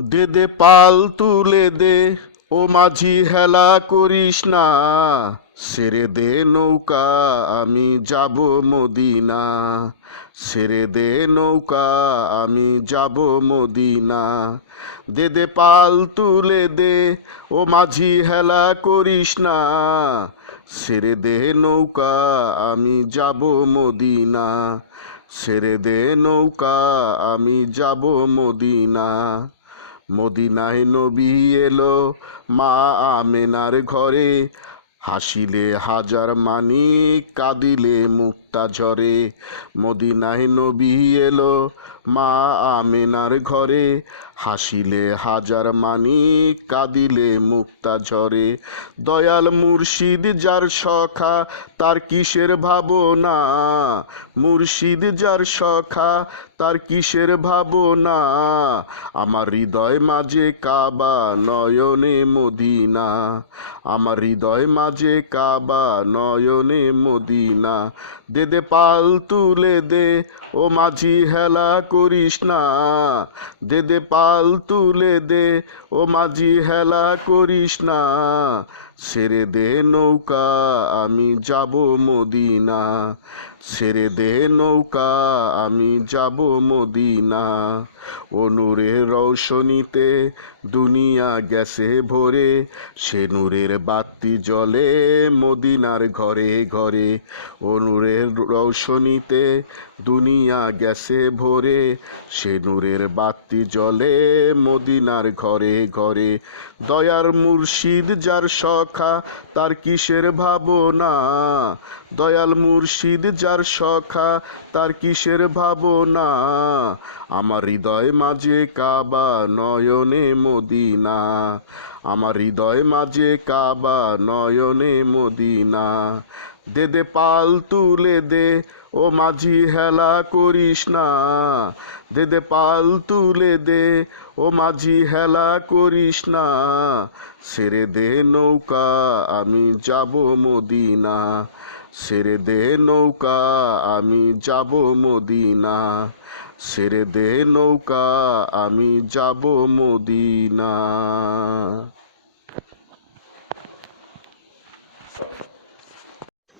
দে দে পাল তুলে দে, ও মাঝি হেলা করিস না। সেরে দে নৌকা, আমি যাব মদিনা। সেরে দে নৌকা, আমি যাব মদিনা। দে দে পাল তুলে দে, ও মাঝি হেলা করিস না। সেরে দে নৌকা, আমি যাব মদিনা। সেরে দে নৌকা, আমি যাব মদিনা। মদিনায় নবী এলো মা আমেনার ঘরে। হাসিলে হাজার মানি, কাঁদিলে মুক্তা ঝরে। মদিনায় নবী এলো মা আমেনার ঘরে। হাসিলে হাজার মানি, কাঁদিলে মুক্তা ঝরে। দয়াল মুর্শিদ যার সখা, তার কিসের ভাবনা? মুর্শিদ যার সখা তার কিসের ভাবনা? আমার হৃদয় মাঝে কাবা নয়নে মদিনা। আমার হৃদয় মাঝে কাবা নয়নে মদিনা। দে দে, পাল তুলে দে, ও মাঝি হেলা করিস না। দে দে, পাল তুলে দে, ও মাঝি হেলা করিস না। ছেড়ে দে নৌকা, আমি যাব মদিনা। ছেড়ে দে নৌকা, আমি যাব মদিনা। ও নূরের রৌশনীতে দুনিয়া গেছে ভরে। সে নূরের বাতি জ্বলে মদিনার ঘরে ঘরে। ও নূরের রৌশনীতে দুনিয়া গেছে ভরে। সে নূরের বাতি জ্বলে মদিনার ঘরে ঘরে। দয়ার মুর্শিদ যার সখা, তার কিসের ভাবনা? দয়াল মুর্শিদ যার সখা, তার কিসের ভাবনা? আমার হৃদয় মাঝে কাবা নয়নে মদিনা। আমার হৃদয় মাঝে কাবা নয়নে মদিনা। দে দে, পাল তুলে দে, ও মাঝি হেলা করিস না। দে দে, পাল তুলে দে, ও মাঝি হেলা করিস না। ছেড়ে দে নৌকা, আমি যাব মদিনা। ছেড়ে দে নৌকা আমি যাব মদিনা। সেরে দে নৌকা আমি যাব Medina.